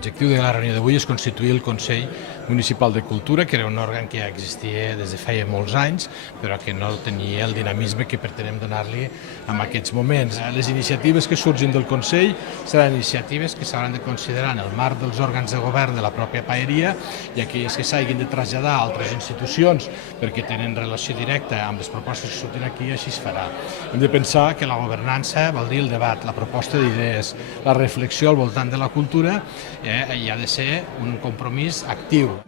L'objectiu de la reunió d'avui és constituir el Consell Municipal de Cultura, que era un òrgan que ja existia des de feia molts anys, però que no tenia el dinamisme que pretenem donar-li en aquests moments. Les iniciatives que surgin del Consell seran iniciatives que s'hauran de considerar en el marc dels òrgans de govern de la pròpia paeria i aquelles que s'hagin de traslladar a altres institucions perquè tenen relació directa amb les propostes que surtin aquí, així es farà. Hem de pensar que la governança vol dir el debat, la proposta d'idees, la reflexió al voltant de la cultura i ha de ser un compromís actiu.